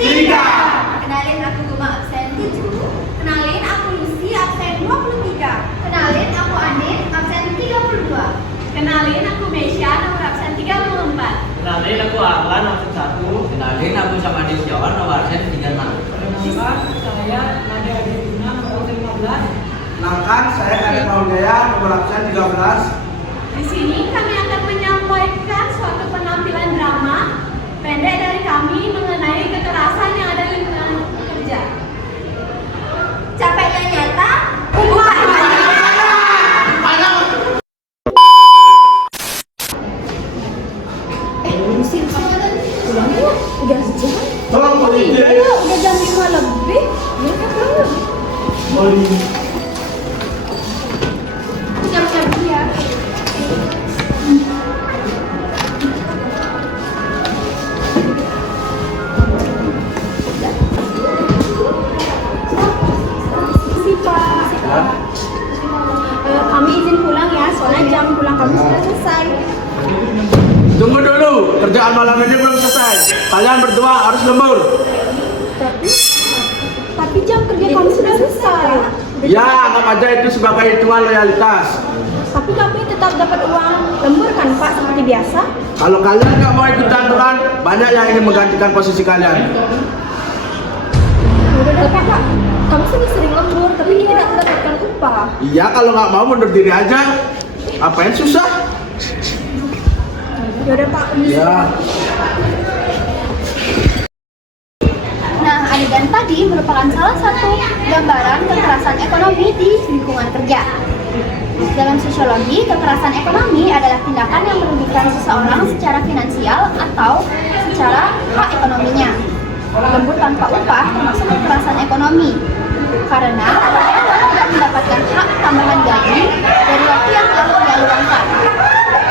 3. Kenalin aku Guma absen 7. Kenalin aku Lucy absen 23. Kenalin aku Anin absen 32. Kenalin aku Mesya nomor absen 34. Kenalin aku Arlan absen 1. Kenalin aku sama Setiawan nomor absen 36. Perkenalkan, saya Nadia Adituna nomor absen 15. Kenalkan, saya Ade Maudaya nomor absen 13. Di sini kami akan menyampaikan suatu penampilan drama pendek dari kami mengenai kekerasan yang ada di lingkungan kerja. Capeknya nyata, upah Lucy, pulang yuk, udah sejam. Tolong beli Iya, udah jam 5 lebih. Ya kan pulang yuk. beli. Siap-siap ya. Kami izin pulang ya, soalnya jam pulang kami sudah selesai. Tunggu dulu, kerjaan malam ini belum selesai. Kalian berdua harus lembur. Tapi jam kerja kami sudah selesai. Ya, anggap aja itu sebagai hitungan loyalitas. Tapi kami tetap dapat uang lembur kan Pak, seperti biasa? Kalau kalian nggak mau ikut aturan, banyak yang ingin menggantikan posisi kalian. Udah deh Pak, kami sering lembur, tapi tidak mendapatkan upah. Iya, kalau nggak mau mundur diri aja. Apa yang susah? Yaudah Pak, Ya. Nah, adegan tadi merupakan salah satu gambaran kekerasan ekonomi di lingkungan kerja. Dalam sosiologi, kekerasan ekonomi adalah tindakan yang merugikan seseorang secara finansial atau secara hak ekonominya. Lembur tanpa upah termasuk kekerasan ekonomi, karena karyawan tidak mendapatkan hak tambahan gaji dari waktu yang telah dia luangkan.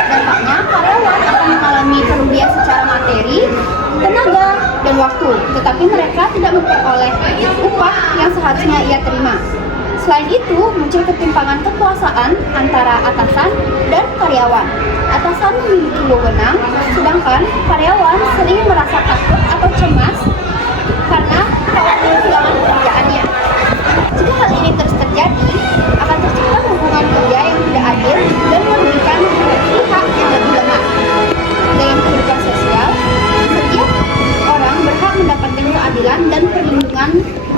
Dampaknya, karyawan akan mengalami kerugian secara materi, tenaga, dan waktu, tetapi mereka tidak memperoleh upah yang seharusnya ia terima. Selain itu, muncul ketimpangan kekuasaan antara atasan dan karyawan. Atasan memiliki wewenang, sedangkan karyawan sering merasa takut atau cemas karena khawatir kehilangan pekerjaannya. Jika hal ini terus terjadi, akan tercipta hubungan kerja yang tidak adil dan merugikan pihak yang lebih lemah. Dalam kehidupan sosial, setiap orang berhak mendapatkan keadilan dan perlindungan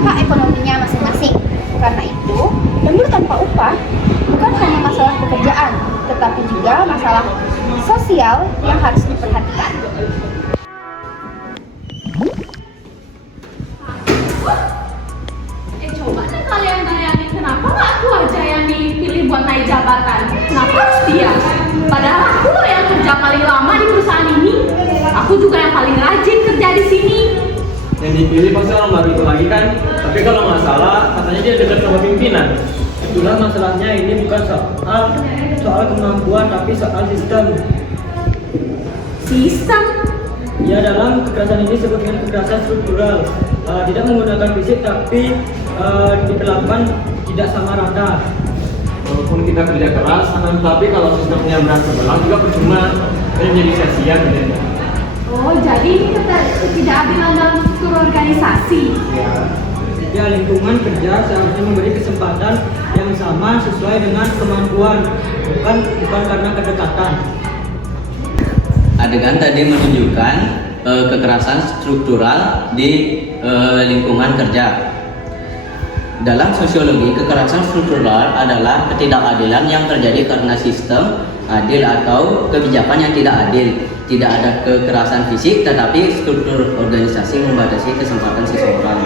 hak ekonominya masing-masing. Karena itu, lembur tanpa upah bukan hanya masalah pekerjaan, tetapi juga masalah sosial yang harus diperhatikan. Coba deh kalian bayangin kenapa nggak aku aja yang dipilih buat naik jabatan? Kenapa harus dia? Padahal aku loh yang kerja paling lama di perusahaan ini. Aku juga yang paling rajin kerja di sini. Yang dipilih pasti orang baru itu lagi kan. Tapi kalau nggak salah, katanya dia dekat sama pimpinan. Itulah masalahnya, ini bukan soal kemampuan, tapi soal sistem. Sistem? Ya, dalam kekerasan ini disebut dengan kekerasan struktural. Tidak menggunakan fisik, tapi diperlakukan tidak sama rata. Walaupun kita kerja keras, tapi kalau sistemnya berat sebelah juga percuma. Jadi jadi sia-sia gitu. Oh, jadi ini ketidakadilan dalam struktur organisasi. Ya, lingkungan kerja seharusnya memberi kesempatan yang sama sesuai dengan kemampuan, bukan karena kedekatan. Adegan tadi menunjukkan kekerasan struktural di lingkungan kerja. Dalam sosiologi, kekerasan struktural adalah ketidakadilan yang terjadi karena sistem adil atau kebijakan yang tidak adil. Tidak ada kekerasan fisik, tetapi struktur organisasi membatasi kesempatan seseorang.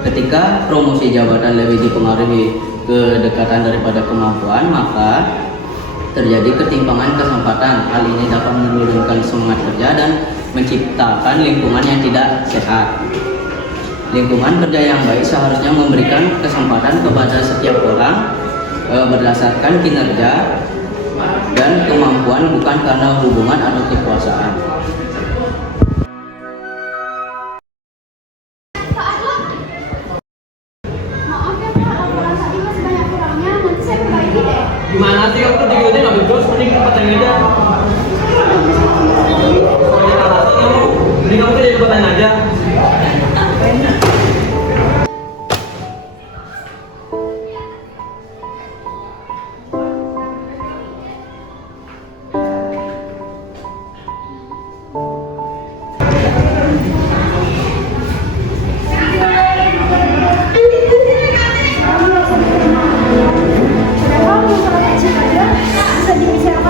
Ketika promosi jabatan lebih dipengaruhi kedekatan daripada kemampuan, maka terjadi ketimpangan kesempatan. Hal ini dapat menurunkan semangat kerja dan menciptakan lingkungan yang tidak sehat. Lingkungan kerja yang baik seharusnya memberikan kesempatan kepada setiap orang berdasarkan kinerja dan kemampuan, bukan karena hubungan atau kekuasaan. Maaf ya Pak, laporan tadi masih banyak kurangnya, nanti saya perbaiki deh. Gimana sih kamu tuh videonya nggak betul? Mending tempat yang aja. Mending kamu tuh jadi tempat yang aja.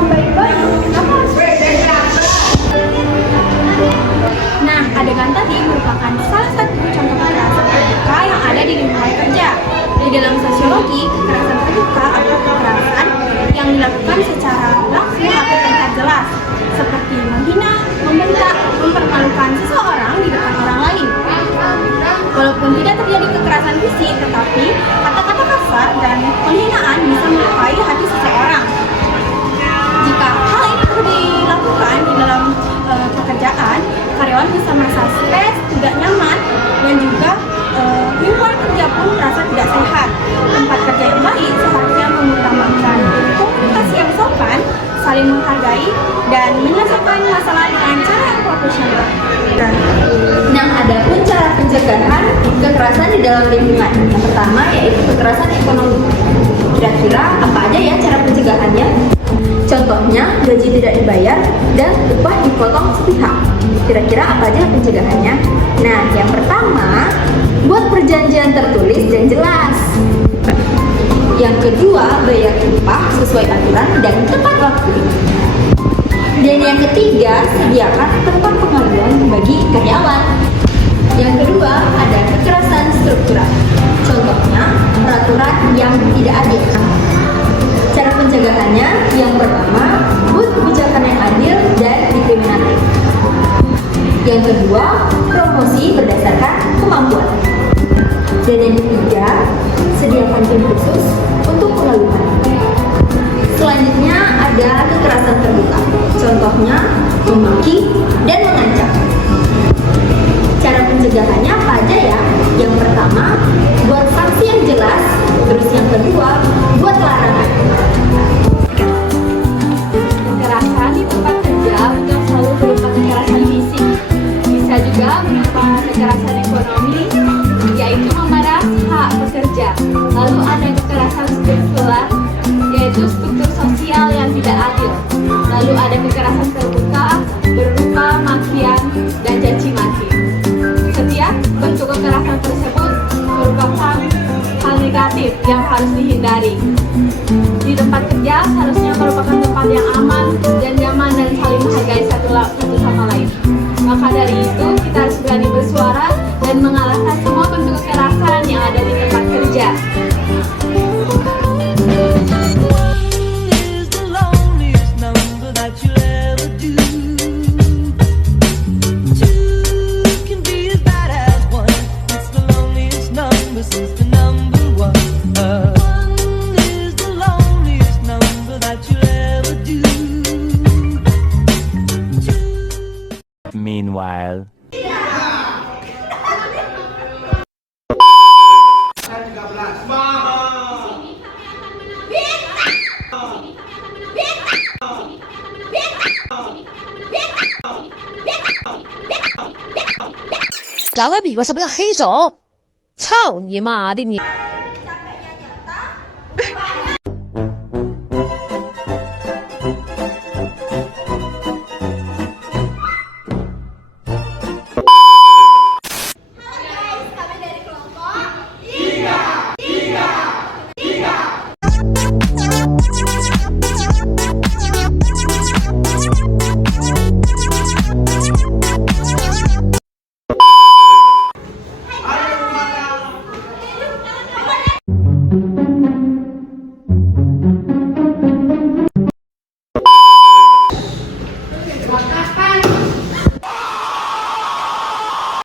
yang baik-baik, kenapa harus Nah, adegan tadi merupakan salah satu contoh kekerasan terbuka yang ada di lingkungan kerja. Di dalam sosiologi, kekerasan terbuka atau kekerasan yang dilakukan secara langsung atau terlihat jelas, seperti menghina, membentak, mempermalukan seseorang di depan orang lain. Walaupun tidak terjadi kekerasan fisik, tetapi kata-kata kasar dan penghinaan bisa melukai hati seseorang. Jika hal ini dilakukan di dalam pekerjaan, karyawan bisa merasa stres, tidak nyaman, dan juga lingkungan kerja pun merasa tidak sehat. Tempat kerja yang baik seharusnya mengutamakan komunikasi yang sopan, saling menghargai, dan menyelesaikan masalah dengan cara yang profesional. Nah, ada pun cara pencegahan kekerasan di dalam lingkungan. Yang pertama yaitu kekerasan ekonomi. Kira-kira apa aja ya cara pencegahannya? Contohnya, gaji tidak dibayar dan upah dipotong sepihak. Kira-kira apa aja pencegahannya? Nah, yang pertama, buat perjanjian tertulis dan jelas. Yang kedua, bayar upah sesuai aturan dan tepat waktu. Dan yang ketiga, sediakan tempat pengaduan bagi karyawan. Yang kedua, ada kekerasan struktural. Contohnya, peraturan yang tidak adil. Cara pencegahannya, yang pertama, buat kebijakan yang adil dan diskriminatif. Yang kedua, promosi berdasarkan kemampuan. Dan yang ketiga, sediakan tim khusus untuk pengaduan. Selanjutnya ada kekerasan terbuka. Contohnya, memaki dan mengancam. Cara pencegahannya apa aja ya? Yang pertama, buat sanksi yang jelas. Terus yang kedua, buat larangan. Kekerasan di tempat kerja bukan selalu berupa kekerasan fisik. Bisa juga berupa kekerasan ekonomi, yaitu memeras hak pekerja. Lalu ada kekerasan struktural, yaitu struktur sosial yang tidak adil. Lalu ada kekerasan terbuka berupa makian dan caci maki. Setiap bentuk kekerasan tersebut merupakan hal negatif yang harus dihindari. Di tempat kerja seharusnya merupakan tempat yang aman dan nyaman dan saling menghargai satu sama lain. Maka dari itu kita harus berani bersuara dan mengalahkan semua bentuk kekerasan yang ada di tempat kerja. Meanwhile. Laura 比我什么叫黑手？操你妈的你！